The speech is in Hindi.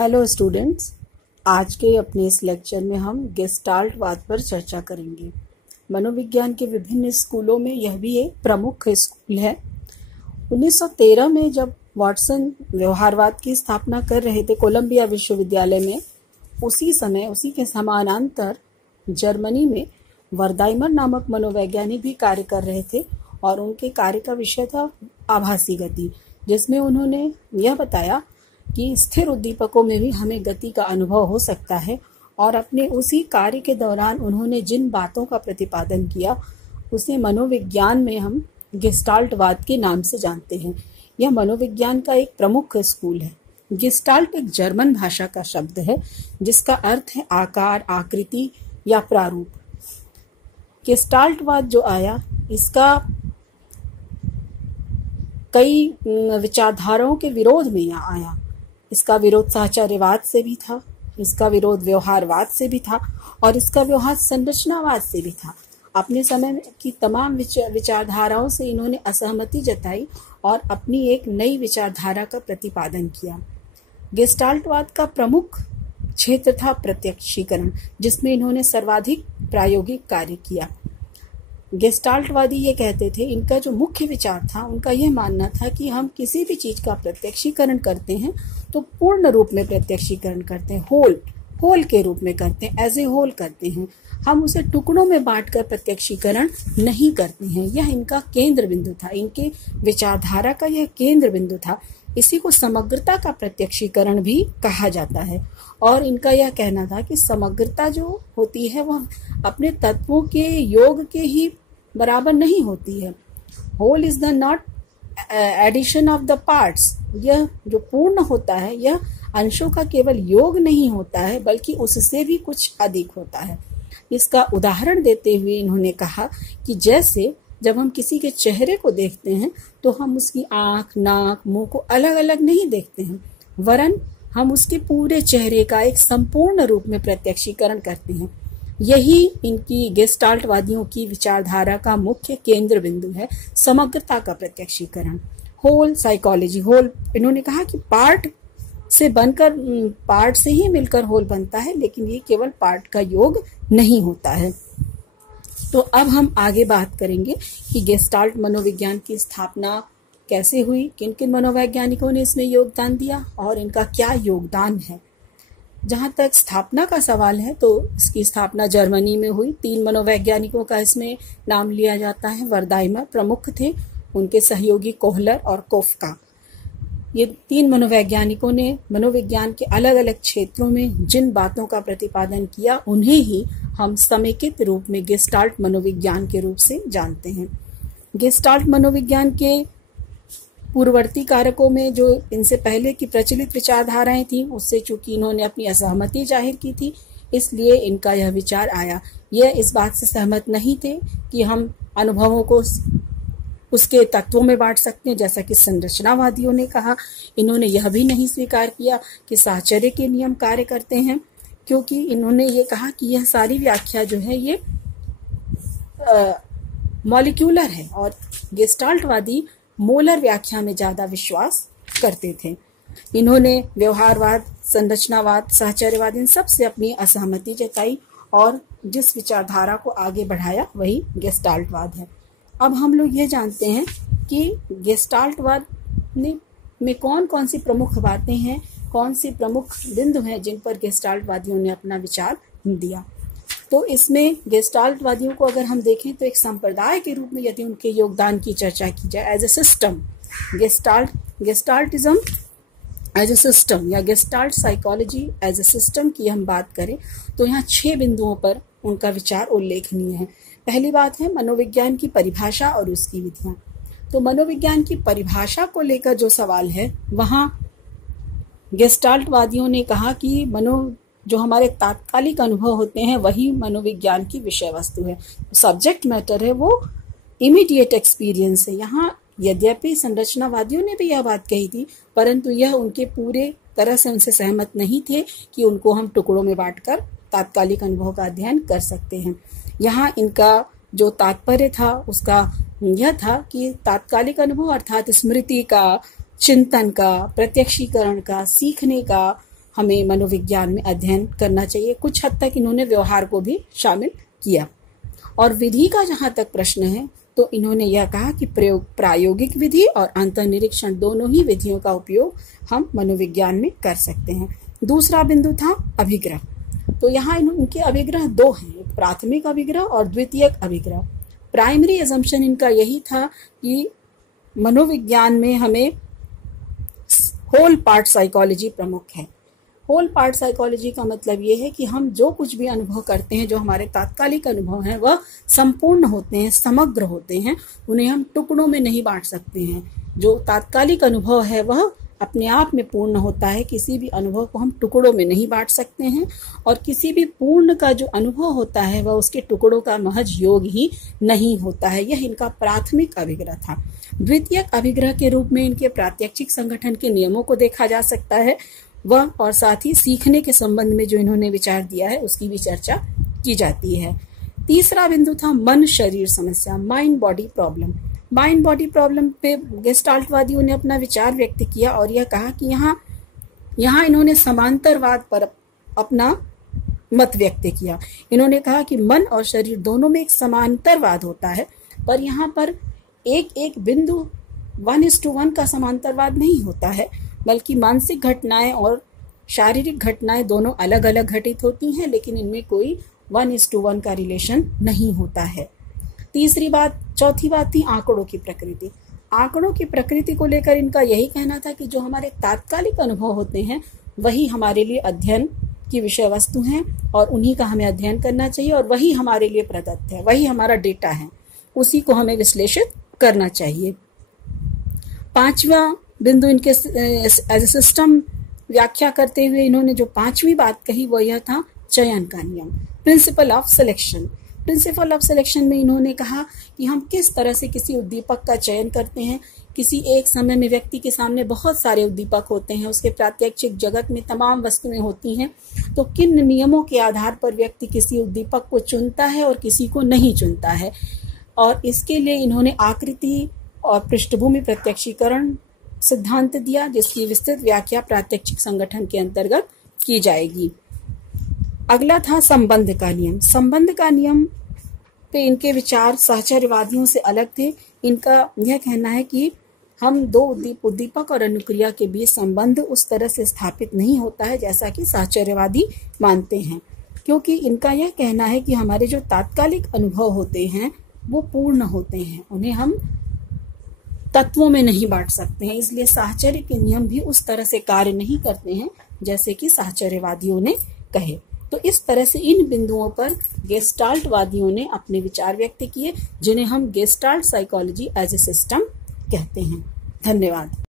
हेलो स्टूडेंट्स, आज के अपने इस लेक्चर में हम गेस्टाल्टवाद पर चर्चा करेंगे। मनोविज्ञान के विभिन्न स्कूलों में यह भी एक प्रमुख स्कूल है। 1913 में जब वाटसन व्यवहारवाद की स्थापना कर रहे थे कोलंबिया विश्वविद्यालय में, उसी के समानांतर जर्मनी में वर्दाइमर नामक मनोवैज्ञानिक भी कार्य कर रहे थे और उनके कार्य का विषय था आभासी गति, जिसमें उन्होंने यह बताया कि स्थिर उद्दीपकों में भी हमें गति का अनुभव हो सकता है। और अपने उसी कार्य के दौरान उन्होंने जिन बातों का प्रतिपादन किया उसे मनोविज्ञान में हम गेस्टाल्टवाद के नाम से जानते हैं। यह मनोविज्ञान का एक प्रमुख स्कूल है। गेस्टाल्ट एक जर्मन भाषा का शब्द है जिसका अर्थ है आकार, आकृति या प्रारूप। गेस्टाल्टवाद जो आया, इसका कई विचारधाराओं के विरोध में यह आया। इसका विरोध साहचर्यवाद से भी था, इसका विरोध व्यवहारवाद से भी था और इसका विरोध संरचनावाद से भी था। अपने समय की तमाम विचारधाराओं से इन्होंने असहमति जताई और अपनी एक नई विचारधारा का प्रतिपादन किया। गेस्टाल्टवाद का प्रमुख क्षेत्र था प्रत्यक्षीकरण, जिसमें इन्होंने सर्वाधिक प्रायोगिक कार्य किया। गेस्टाल्टवादी ये कहते थे, इनका जो मुख्य विचार था, उनका यह मानना था कि हम किसी भी चीज का प्रत्यक्षीकरण करते हैं तो पूर्ण रूप में प्रत्यक्षीकरण करते हैं, होल के रूप में करते हैं, एज ए होल करते हैं। हम उसे टुकड़ों में बांटकर प्रत्यक्षीकरण नहीं करते हैं। यह इनका केंद्र बिंदु था, इनके विचारधारा का यह केंद्र बिंदु था। इसी को समग्रता का प्रत्यक्षीकरण भी कहा जाता है। और इनका यह कहना था कि समग्रता जो होती है वह अपने तत्वों के योग के ही बराबर नहीं होती है। Whole is the not addition of the parts. यह जो पूर्ण होता है यह अंशों का केवल योग नहीं होता है, बल्कि उससे भी कुछ अधिक होता है। इसका उदाहरण देते हुए इन्होंने कहा कि जैसे जब हम किसी के चेहरे को देखते हैं तो हम उसकी आंख, नाक, मुंह को अलग अलग नहीं देखते हैं, वरन हम उसके पूरे चेहरे का एक संपूर्ण रूप में प्रत्यक्षीकरण करते हैं। यही इनकी गेस्टाल्टवादियों की विचारधारा का मुख्य केंद्र बिंदु है, समग्रता का प्रत्यक्षीकरण। होल साइकोलॉजी, होल इन्होंने कहा कि पार्ट से ही मिलकर होल बनता है, लेकिन ये केवल पार्ट का योग नहीं होता है। तो अब हम आगे बात करेंगे कि गेस्टाल्ट मनोविज्ञान की स्थापना कैसे हुई, किन किन मनोवैज्ञानिकों ने इसमें योगदान दिया और इनका क्या योगदान है। जहां तक स्थापना का सवाल है तो इसकी स्थापना जर्मनी में हुई। 3 मनोवैज्ञानिकों का इसमें नाम लिया जाता है। वर्दाइमर प्रमुख थे, उनके सहयोगी कोहलर और कोफका। ये 3 मनोवैज्ञानिकों ने मनोविज्ञान के अलग अलग क्षेत्रों में जिन बातों का प्रतिपादन किया उन्हें ही हम समेकित रूप में गेस्टाल्ट मनोविज्ञान के रूप से जानते हैं। गेस्टाल्ट मनोविज्ञान के पूर्ववर्ती कारकों में जो इनसे पहले की प्रचलित विचारधाराएं थी, उससे चूंकि इन्होंने अपनी असहमति जाहिर की थी, इसलिए इनका यह विचार आया। यह इस बात से सहमत नहीं थे कि हम अनुभवों को उसके तत्वों में बांट सकते हैं, जैसा कि संरचनावादियों ने कहा। इन्होंने यह भी नहीं स्वीकार किया कि साहचर्य के नियम कार्य करते हैं, क्योंकि इन्होंने ये कहा कि यह सारी व्याख्या जो है ये मॉलिक्यूलर है और गेस्टाल्टवादी मोलर व्याख्या में ज्यादा विश्वास करते थे। इन्होंने व्यवहारवाद, संरचनावाद, साहचर्यवाद इन सब से अपनी असहमति जताई और जिस विचारधारा को आगे बढ़ाया वही गेस्टाल्टवाद है। अब हम लोग ये जानते हैं कि गेस्टाल्टवाद में कौन कौन सी प्रमुख बातें हैं, कौन सी प्रमुख बिंदु हैं जिन पर गेस्टाल्टवादियों ने अपना विचार दिया। तो इसमें गेस्टाल्टवादियों को अगर हम देखें तो एक संप्रदाय के रूप में यदि उनके योगदान की चर्चा की जाए, as a system, gestaltism as a system या gestalt psychology as a system की हम बात करें तो यहाँ 6 बिंदुओं पर उनका विचार उल्लेखनीय है। पहली बात है मनोविज्ञान की परिभाषा और उसकी विधियां। तो मनोविज्ञान की परिभाषा को लेकर जो सवाल है, वहां गेस्टाल्टवादियों ने कहा कि जो हमारे तात्कालिक अनुभव होते हैं वही मनोविज्ञान की विषय वस्तु है, सब्जेक्ट मैटर है वो इमीडिएट एक्सपीरियंस है। यहाँ यद्यपि संरचनावादियों ने भी यह बात कही थी, परंतु यह उनके पूरे तरह से उनसे सहमत नहीं थे कि उनको हम टुकड़ों में बांटकर तात्कालिक अनुभव का अध्ययन कर सकते हैं। यहाँ इनका जो तात्पर्य था उसका यह था कि तात्कालिक अनुभव अर्थात स्मृति का, चिंतन का, प्रत्यक्षीकरण का, सीखने का हमें मनोविज्ञान में अध्ययन करना चाहिए। कुछ हद तक इन्होंने व्यवहार को भी शामिल किया। और विधि का जहाँ तक प्रश्न है तो इन्होंने यह कहा कि प्रायोगिक विधि और अंतर्निरीक्षण दोनों ही विधियों का उपयोग हम मनोविज्ञान में कर सकते हैं। दूसरा बिंदु था अभिग्रह। तो यहाँ इनके अभिग्रह दो हैं, प्राथमिक अभिग्रह और द्वितीयक अभिग्रह। प्राइमरी एजम्पशन इनका यही था कि मनोविज्ञान में हमें होल पार्ट साइकोलॉजी प्रमुख है। होल पार्ट साइकोलॉजी का मतलब ये है कि हम जो कुछ भी अनुभव करते हैं, जो हमारे तात्कालिक अनुभव हैं, वह संपूर्ण होते हैं, समग्र होते हैं, उन्हें हम टुकड़ों में नहीं बांट सकते हैं। जो तात्कालिक अनुभव है वह अपने आप में पूर्ण होता है, किसी भी अनुभव को हम टुकड़ों में नहीं बांट सकते हैं। और किसी भी पूर्ण का जो अनुभव होता है वह उसके टुकड़ों का महज योग ही नहीं होता है। यह इनका प्राथमिक अभिग्रह था। द्वितीयक अभिग्रह के रूप में इनके प्रात्यक्षिक संगठन के नियमों को देखा जा सकता है, वह और साथ ही सीखने के संबंध में जो इन्होंने विचार दिया है उसकी भी चर्चा की जाती है। तीसरा बिंदु था मन शरीर समस्या, mind body problem. Mind body problem पे गेस्टाल्टवादियों ने अपना विचार व्यक्त किया और यह कहा कि यहाँ इन्होंने समांतरवाद पर अपना मत व्यक्त किया। इन्होंने कहा कि मन और शरीर दोनों में एक समांतरवाद होता है, पर यहाँ पर एक बिंदु 1:1 का समांतरवाद नहीं होता है, बल्कि मानसिक घटनाएं और शारीरिक घटनाएं दोनों अलग अलग घटित होती हैं, लेकिन इनमें कोई 1:1 का रिलेशन नहीं होता है। चौथी बात थी आंकड़ों की प्रकृति। आंकड़ों की प्रकृति को लेकर इनका यही कहना था कि जो हमारे तात्कालिक अनुभव होते हैं वही हमारे लिए अध्ययन की विषय वस्तु हैं और उन्हीं का हमें अध्ययन करना चाहिए, और वही हमारे लिए प्रदत्त है, वही हमारा डेटा है, उसी को हमें विश्लेषित करना चाहिए। पांचवा बिंदु इनके एज ए सिस्टम व्याख्या करते हुए इन्होंने जो पांचवी बात कही वो यह था चयन का नियम, principle of selection. Principle of selection में इन्होंने कहा कि हम किस तरह से किसी उद्दीपक का चयन करते हैं। किसी एक समय में व्यक्ति के सामने बहुत सारे उद्दीपक होते हैं, उसके प्रात्यक्षिक जगत में तमाम वस्तुएं होती हैं, तो किन नियमों के आधार पर व्यक्ति किसी उद्दीपक को चुनता है और किसी को नहीं चुनता है। और इसके लिए इन्होंने आकृति और पृष्ठभूमि प्रत्यक्षीकरण सिद्धांत दिया, जिसकी विस्तृत व्याख्या प्रात्यक्षिक संगठन के अंतर्गत की जाएगी। अगला था संबंध का नियम। संबंध का नियम पे इनके विचार साहचर्यवादियों से अलग थे। इनका यह कहना है कि हम दो उद्दीपक और अनुक्रिया के बीच संबंध उस तरह से स्थापित नहीं होता है जैसा कि साहचर्यवादी मानते हैं, क्योंकि इनका यह कहना है कि हमारे जो तात्कालिक अनुभव होते हैं वो पूर्ण होते हैं, उन्हें हम तत्वों में नहीं बांट सकते हैं। इसलिए साहचर्य के नियम भी उस तरह से कार्य नहीं करते हैं जैसे कि साहचर्यवादियों ने कहे। तो इस तरह से इन बिंदुओं पर गेस्टाल्टवादियों ने अपने विचार व्यक्त किए, जिन्हें हम Gestalt psychology as a system कहते हैं। धन्यवाद।